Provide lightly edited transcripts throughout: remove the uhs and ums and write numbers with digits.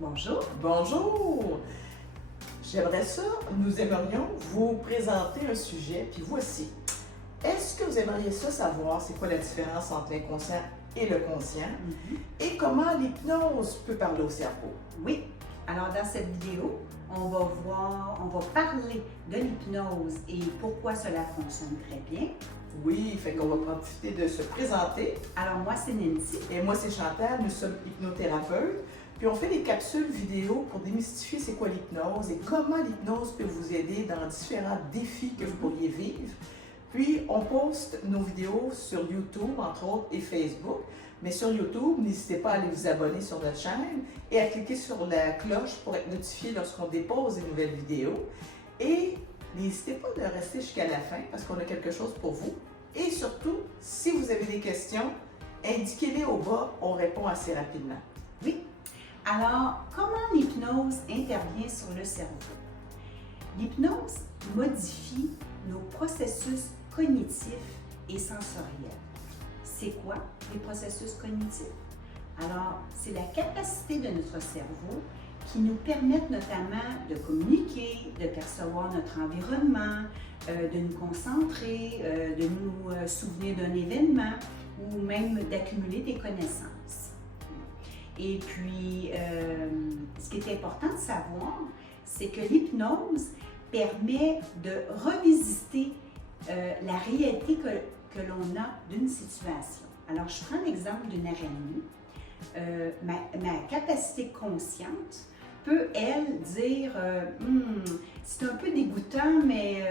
Bonjour. Bonjour! Nous aimerions vous présenter un sujet, puis voici. Est-ce que vous aimeriez ça savoir c'est quoi la différence entre l'inconscient et le conscient et comment l'hypnose peut parler au cerveau? Oui. Alors, dans cette vidéo, on va parler de l'hypnose et pourquoi cela fonctionne très bien. Oui, fait qu'on va profiter de se présenter. Alors, moi, c'est Nancy. Et moi, c'est Chantal, nous sommes hypnothérapeutes. Puis on fait des capsules vidéo pour démystifier c'est quoi l'hypnose et comment l'hypnose peut vous aider dans différents défis que vous pourriez vivre. Puis on poste nos vidéos sur YouTube, entre autres, et Facebook. Mais sur YouTube, n'hésitez pas à aller vous abonner sur notre chaîne et à cliquer sur la cloche pour être notifié lorsqu'on dépose des nouvelles vidéos. Et n'hésitez pas de rester jusqu'à la fin parce qu'on a quelque chose pour vous. Et surtout, si vous avez des questions, indiquez-les au bas, on répond assez rapidement. Oui. Alors, comment l'hypnose intervient sur le cerveau? L'hypnose modifie nos processus cognitifs et sensoriels. C'est quoi les processus cognitifs? Alors, c'est la capacité de notre cerveau qui nous permettent notamment de communiquer, de percevoir notre environnement, de nous concentrer, de nous souvenir d'un événement ou même d'accumuler des connaissances. Et puis, ce qui est important de savoir, c'est que l'hypnose permet de revisiter la réalité que l'on a d'une situation. Alors, je prends l'exemple d'une araignée. Ma capacité consciente peut, elle, dire c'est un peu dégoûtant, mais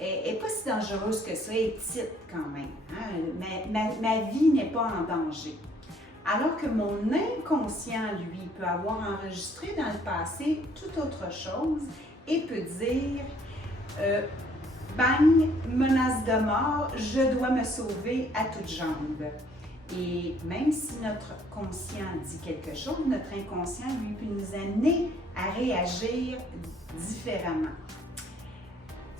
elle n'est pas si dangereuse que ça, elle est petite quand même. Hein? Ma vie n'est pas en danger. Alors que mon inconscient, lui, peut avoir enregistré dans le passé toute autre chose et peut dire bang, menace de mort, je dois me sauver à toutes jambes. Et même si notre conscient dit quelque chose, notre inconscient, lui, peut nous amener à réagir différemment.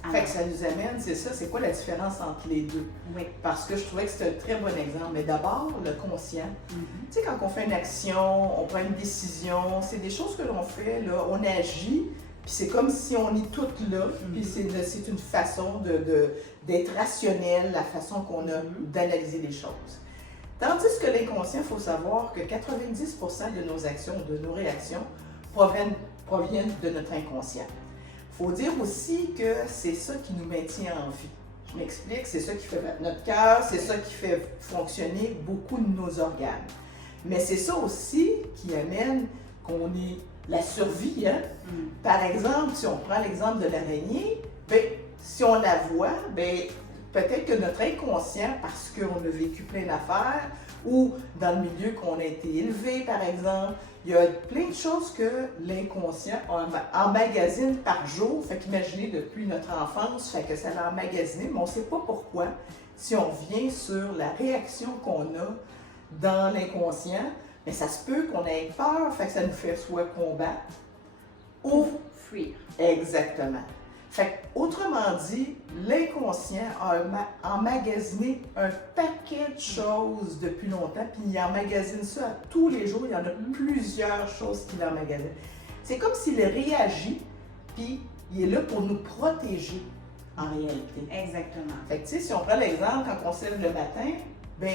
Alors, fait que ça nous amène, c'est ça, c'est quoi la différence entre les deux? Oui. Parce que je trouvais que c'était un très bon exemple. Mais d'abord, le conscient. Tu sais, quand on fait une action, on prend une décision, c'est des choses que l'on fait, là, on agit, puis c'est comme si on est toutes là, puis c'est une façon d'être rationnel, la façon qu'on a d'analyser les choses. Tandis que l'inconscient, il faut savoir que 90% de nos actions, de nos réactions, proviennent de notre inconscient. Il faut dire aussi que c'est ça qui nous maintient en vie. Je m'explique, c'est ça qui fait battre notre cœur, c'est ça qui fait fonctionner beaucoup de nos organes. Mais c'est ça aussi qui amène qu'on ait la survie. Hein? Par exemple, si on prend l'exemple de l'araignée, bien, si on la voit, bien, peut-être que notre inconscient, parce qu'on a vécu plein d'affaires, ou dans le milieu qu'on a été élevé, par exemple, il y a plein de choses que l'inconscient emmagasine par jour. Fait qu'imaginez depuis notre enfance, fait que ça l'a emmagasiné, mais on ne sait pas pourquoi. Si on revient sur la réaction qu'on a dans l'inconscient, mais ça se peut qu'on ait peur, fait que ça nous fait soit combattre ou fuir. Exactement. Fait autrement dit, l'inconscient a emmagasiné un paquet de choses depuis longtemps, puis il emmagasine ça tous les jours. Il y en a plusieurs choses qu'il emmagasine. C'est comme s'il réagit, puis il est là pour nous protéger en réalité. Exactement. Fait que tu sais, si on prend l'exemple, quand on se lève le matin, ben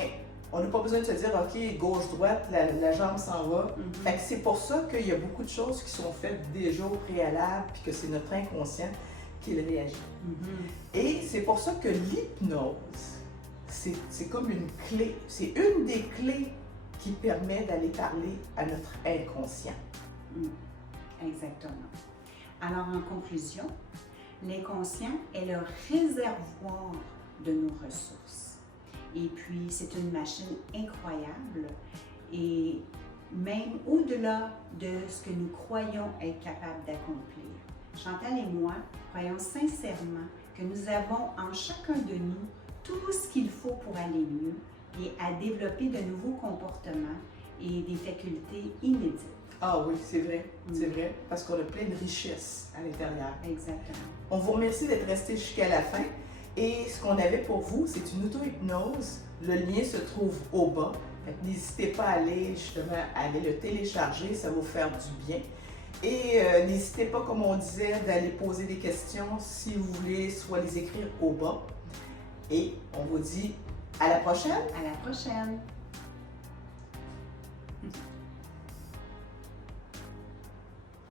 on n'a pas besoin de se dire, OK, gauche-droite, la jambe s'en va. Fait que c'est pour ça qu'il y a beaucoup de choses qui sont faites déjà au préalable, puis que c'est notre inconscient qui réagit. Et c'est pour ça que l'hypnose, c'est comme une clé, c'est une des clés qui permet d'aller parler à notre inconscient. Exactement. Alors, en conclusion, l'inconscient est le réservoir de nos ressources. Et puis, c'est une machine incroyable et même au-delà de ce que nous croyons être capables d'accomplir. Chantal et moi croyons sincèrement que nous avons en chacun de nous tout ce qu'il faut pour aller mieux et à développer de nouveaux comportements et des facultés inédites. Ah oui, c'est vrai, parce qu'on a plein de richesses à l'intérieur. Exactement. On vous remercie d'être resté jusqu'à la fin. Et ce qu'on avait pour vous, c'est une auto-hypnose. Le lien se trouve au bas. Fait que n'hésitez pas à aller justement à aller le télécharger, ça va vous faire du bien. Et n'hésitez pas, comme on disait, d'aller poser des questions si vous voulez, soit les écrire au bas. Et on vous dit à la prochaine. À la prochaine!